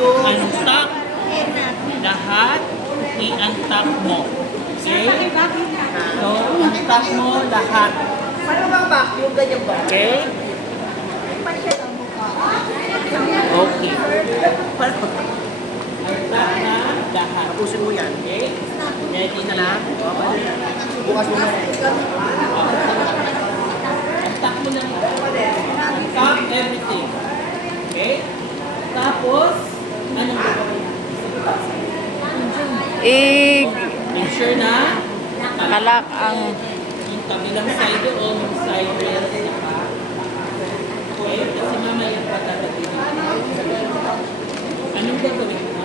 Antak lahat, i-antak mo. Okay? So, antak mo lahat. Paano bang vacuum? Ganyan ba? Okay? Okay. Antak na lahat. Tapusin mo yan. Okay? Ready na lang? Bukas mo na. Antak mo lang. Antak everything. Okay? Tapos, anong gagawin? Ensure na Kalak ang yung kabilang side o yung side rail naka. Okay? Kasi mamaya patatagin. Anong gagawin mo?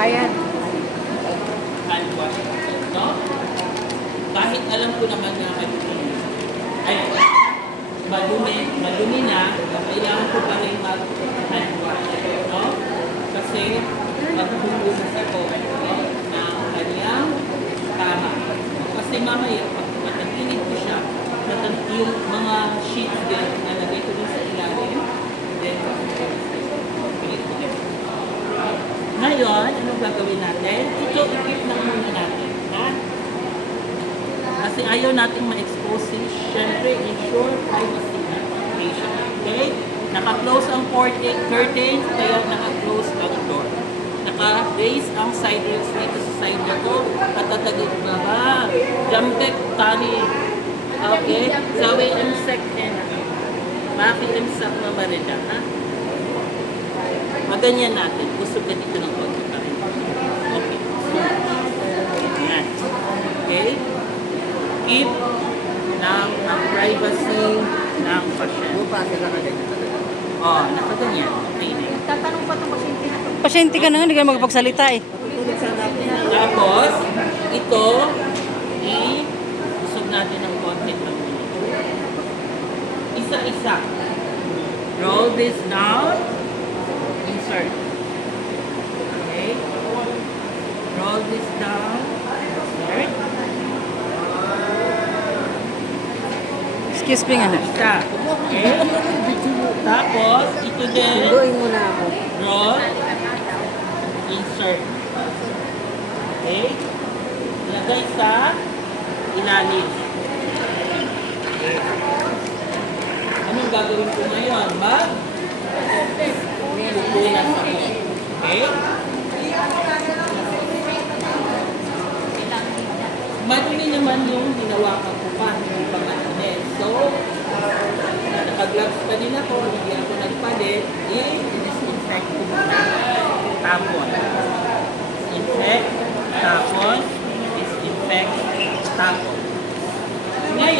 ayan. Hand wash. No? Kahit alam ko naman na ay madumi na, kailangan ko pa rin mag-hand wash. No? Kasi maghuhugas ako ng kanyang tama. Kasi mamaya, pag matagilid ko siya, yung mga sheets din, nalagay ko din sa ilalim, then pilit ko din. Ngayon, anong gagawin natin? Ito, i-keep lang muna natin. Ha? Kasi ayaw nating ma-expose syempre, ensure privacy ng patient. Okay? Naka-close ang curtain, kaya naka-close ang door. Naka-raise ang side rails dito sa side na to. Patatagid ba ba? Jambek, tani. Okay? Sawi imsek and maki imsak na barida. Ha? Maganyan natin. Gusto ka dito ng konti pa rin. Okay. Yan. Okay? Keep ng privacy ng patient. Bupake ka na ganyan talaga. Oh, nakaganyan. Okay na yun. Tatanong pa itong pasyente na ito. Pasyente ka na nga, hindi ka magpagsalita eh. Tutulog sana ako. Tapos, ito, i-usog natin ng konti ng isa-isa. Roll this down. Insert. Okay? Roll this down. Insert. Excuse me nga. Isa. Okay? Tapos, ito din. Gawin mo na ako. Roll. Insert. Okay? Ilagay sa ilalim. Okay. Anong gagawin ko ngayon? Pupunas ako. Okay? Madumi naman yung hinawakan ko pa, hindi pa malinis. So, naka-gloves pa din ako, hindi ako nagpalit, i-disinfect ko muna. Tapon. Infect, tapon, disinfect, tapon.